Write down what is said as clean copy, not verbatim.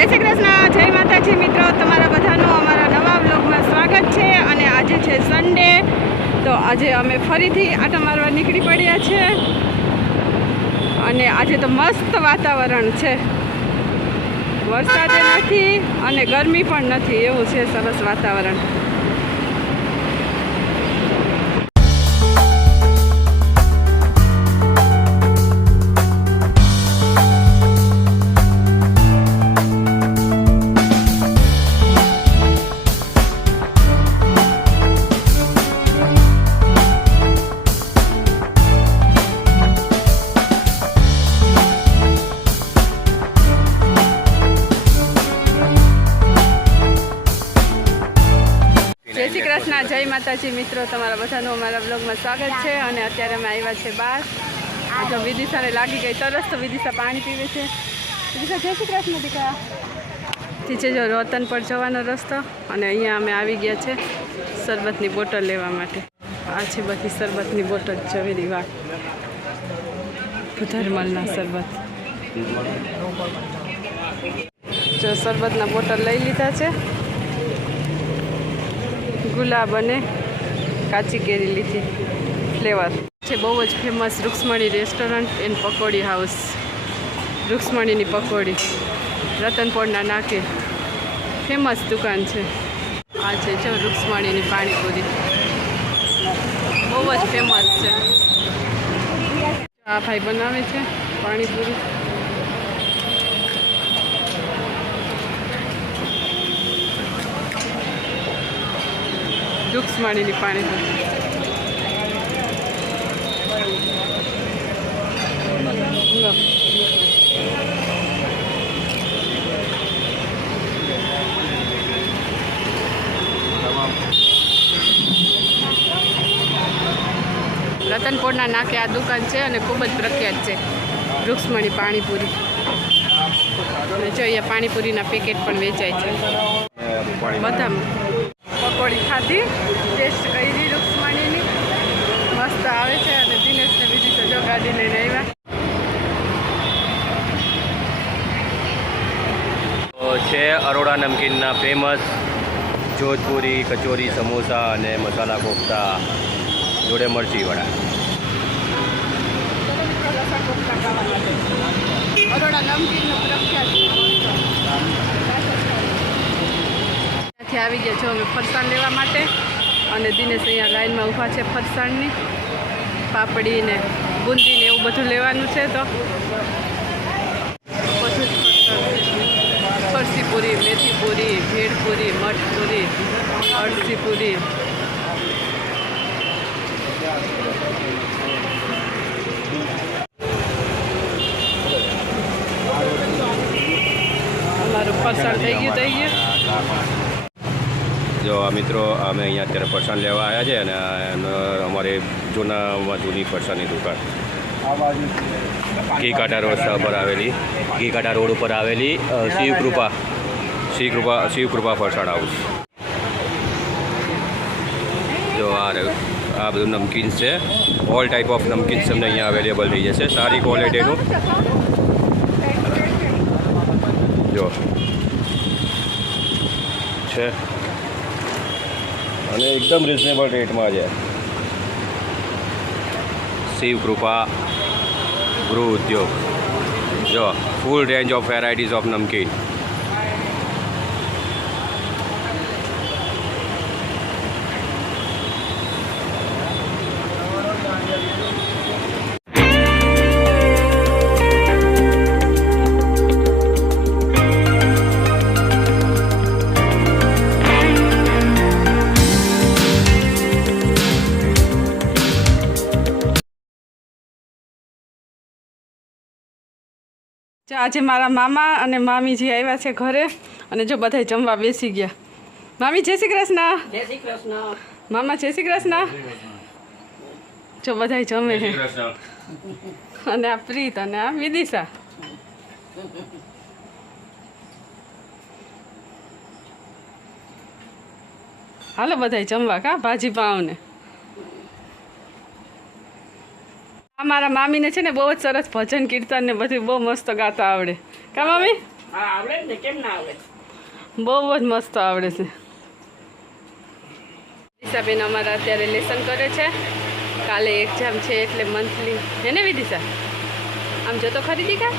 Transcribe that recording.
જય શ્રી કૃષ્ણ, જય માતાજી મિત્રો, તમારા બધાનું અમારા નવા વ્લોગમાં સ્વાગત છે। અને આજે છે સન્ડે, તો આજે અમે ફરીથી આટા મારવા નીકળી પડ્યા છે। અને આજે તો મસ્ત વાતાવરણ છે, વરસાદ નથી અને ગરમી પણ નથી, એવું છે સરસ વાતાવરણ। જય શ્રી કૃષ્ણ, જય માતાજી મિત્રો, તમારા બધાનું અમારા બ્લોગમાં સ્વાગત છે। અને અત્યારે અમે આવ્યા છે બહાર। તો વિદિશાને લાગી ગઈ તરસ, તો વિદિશા પાણી પીવે છે। વિદિશા જય શ્રી કૃષ્ણ દીકરા। નીચે જો રતનપર જવાનો રસ્તો, અને અહીંયા અમે આવી ગયા છે શરબતની બોટલ લેવા માટે। આ છે બધી શરબતની બોટલ, જવેરી વાહ, ભુધરમલના શરબત। જો શરબતના બોટલ લઈ લીધા છે, ગુલાબ અને કાચી કેરી લીધી ફ્લેવર છે। બહુ જ famous Rukmini restaurant and pakodi house, રૂક્ષ્મણીની pakodi રતનપોળના નાકે famous દુકાન છે। આ છે જો રૂક્ષ્મણીની પાણીપુરી, બહુ જ ફેમસ છે। આ ભાઈ બનાવે છે પાણીપુરી। રૂક્ષ્મણીની પાણીપુરી રતનપોળના નાકે આ દુકાન છે અને ખૂબ જ પ્રખ્યાત છે રૂક્ષ્મણી પાણીપુરી। અને જો અહીંયા પાણીપુરીના પેકેટ પણ વેચાય છે બધામાં। પકોડી ખાધી, ટેસ્ટ કરી રૂક્ષ્મણીની, મસ્ત આવે છે। અને દિનેશને બીજી તો જો ગાડી લઈને આવ્યા। છે અરોડા નમકીનના ફેમસ જોધપુરી કચોરી, સમોસા અને મસાલા કોફતા જોડે મરચી વડા। અરોડા નમકીનનું પ્રખ્યાત ત્યાંથી આવી ગયા છો અમે ફરસાણ લેવા માટે। અને દિનેશ અહીંયા લાઈનમાં ઊભા છે ફરસાણની, પાપડી ને બુંદી ને એવું બધું લેવાનું છે। તો બધું જ ફરસાણ, ફરસી પૂરી, મેથી પૂરી, ભેળ પૂરી, મઠ પૂરી, અળસી પૂરી, અમારું ફરસાણ થઈ ગયું। જો આ મિત્રો, અમે અહીંયા અત્યારે ફરસાણ લેવા આવ્યા છે, અને અમારે જૂનામાં જૂની ફરસાણની દુકાન ઘીકાંઠા રસ્તા પર આવેલી, ઘીકાંઠા રોડ ઉપર આવેલી શિવકૃપા ફરસાણ હાઉસ। જો આ બધું નમકીન્સ છે, ઓલ ટાઈપ ઓફ નમકીન્સ તમને અહીંયા અવેલેબલ થઈ જશે, સારી ક્વોલિટીનું। જો છે અને એકદમ રિઝનેબલ રેટમાં છે। શિવકૃપા ગૃહ ઉદ્યોગ, જો ફૂલ રેન્જ ઓફ વેરાયટીઝ ઓફ નમકીન। આજે મારા મામા અને મામીજી આવ્યા છે ઘરે, અને જો બધા જમવા બેસી ગયા। મામી જય શ્રી કૃષ્ણ। જય શ્રી કૃષ્ણ। મામા જય શ્રી કૃષ્ણ। જો બધા જમે છે, અને આ પ્રીત અને આ વિદિશા। હાલો બધા જમવા, કા ભાજી પાવને। અમારા મામીને છે ને બહુ જ સરસ ભજન કીર્તન ને બધું બહુ મસ્ત ગાતા આવડે, કા મમ્મી? હા આવડે જ ને, કેમ ના આવડે? બહુ જ મસ્ત આવડે છે. દિશાબેન અમારા અત્યારે લેસન કરે છે. કાલે એક્ઝામ છે એટલે મંથલી હે ને વિદિશા? આમ જો તો ખરીદી કા